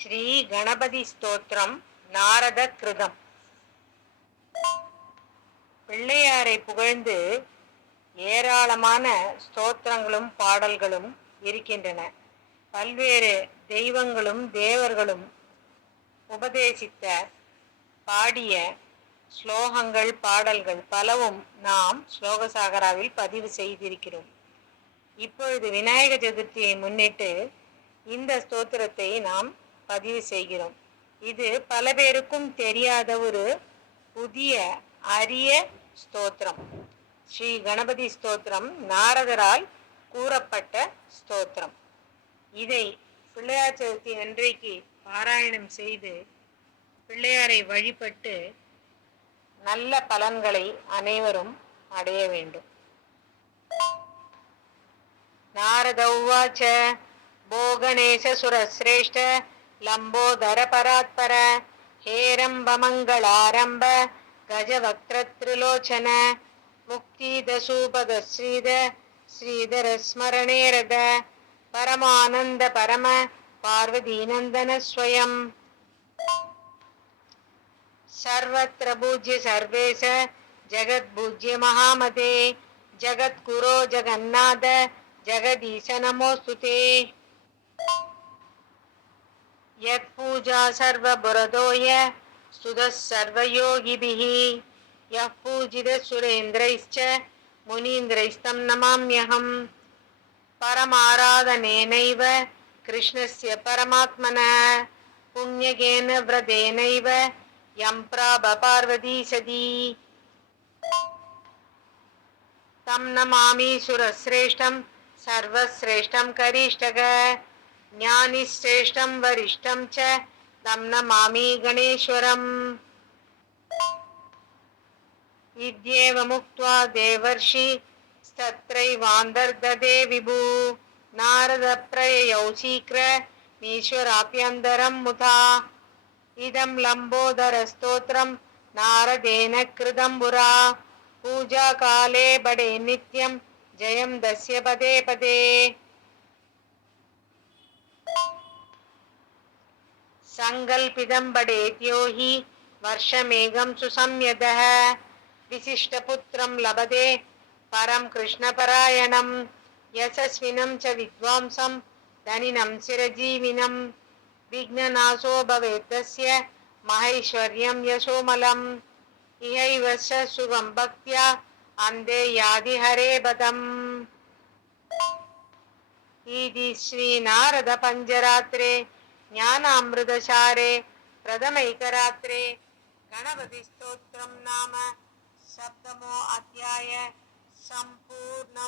ஸ்ரீ கணபதி ஸ்தோத்திரம் நாரத கிருதம் பிள்ளையாரை புகழ்ந்து ஏராளமான ஸ்தோத்திரங்களும் பாடல்களும் இருக்கின்றன. பல்வேறு தெய்வங்களும் தேவர்களும் உபதேசித்த பாடிய ஸ்லோகங்கள் பாடல்கள் பலவும் நாம் ஸ்லோகசாகராவில் பதிவு செய்திருக்கிறோம். இப்பொழுது விநாயக சதுர்த்தியை முன்னிட்டு இந்த ஸ்தோத்திரத்தை நாம் பதிவு செய்கிறோம் இது பல பேருக்கும் தெரியாத ஒரு புதிய அரிய ஸ்தோத்திரம் ஸ்ரீ கணபதி ஸ்தோத்திரம் நாரதரால் கூறப்பட்ட ஸ்தோத்திரம் இதை பிள்ளையார் சதுர்த்தி அன்றைக்கு பாராயணம் செய்து பிள்ளையாரை வழிபட்டு நல்ல பலன்களை அனைவரும் அடைய வேண்டும் नारद उवाच भो गणेशसुरश्रेष्ठ लम्बोदरपरात्पर हेरम्बमङ्गलारम्भ गजवक्त्रत्रिलोचन मुक्तिदसूपदश्रीद श्रीधरस्मरणेरद परमानन्द परम पार्वतीनन्दन स्वयम् सर्वत्र पूज्य सर्वेश जगद्पूज्य महामते जगद्गुरो जगन्नाथ जगदीश नमोऽस्तु ते यत्पूजा सर्वबुरदोय स्तुतः सर्वयोगिभिः यः पूजितः सुरेन्द्रैश्च मुनीन्द्रैस्तं नमाम्यहम् परमाराधनेनैव कृष्णस्य परमात्मनः पुण्यकेन व्रतेनैव यं प्राप पार्वतीसदी तं नमामि सुरश्रेष्ठं सर्वश्रेष्ठं करिष्ठग ज्ञानिश्रेष्ठं वरिष्ठं च तं नमामि गणेश्वरम् इत्येवमुक्त्वा देवर्षि तत्रैवान्तर्ददे विभु नारदप्रययौ शीघ्र नीश्वराभ्यन्तरं मुधा इदं लम्बोदरस्तोत्रं नारदेन कृतं पुरा पूजाकाले बडे नित्यं जयं दस्य पदे पदे सङ्कल्पितं बडेत्यो हि वर्षमेघं सुसंयतः। विशिष्टपुत्रं लभते परं कृष्णपरायणं। यशस्विनं च विद्वांसं, धनिनं चिरजीविनं। विघ्ननाशो भवेत् तस्य महैश्वर्यं यशोमलम्। इहैव स सुगं भक्त्या अन्धे यादि हरे पदम् इति श्रीनारदपञ्जरात्रे ज्ञानामृतसारे प्रथमैकरात्रे गणपतिस्तोत्रं नाम सप्तमो अध्याय सम्पूर्ण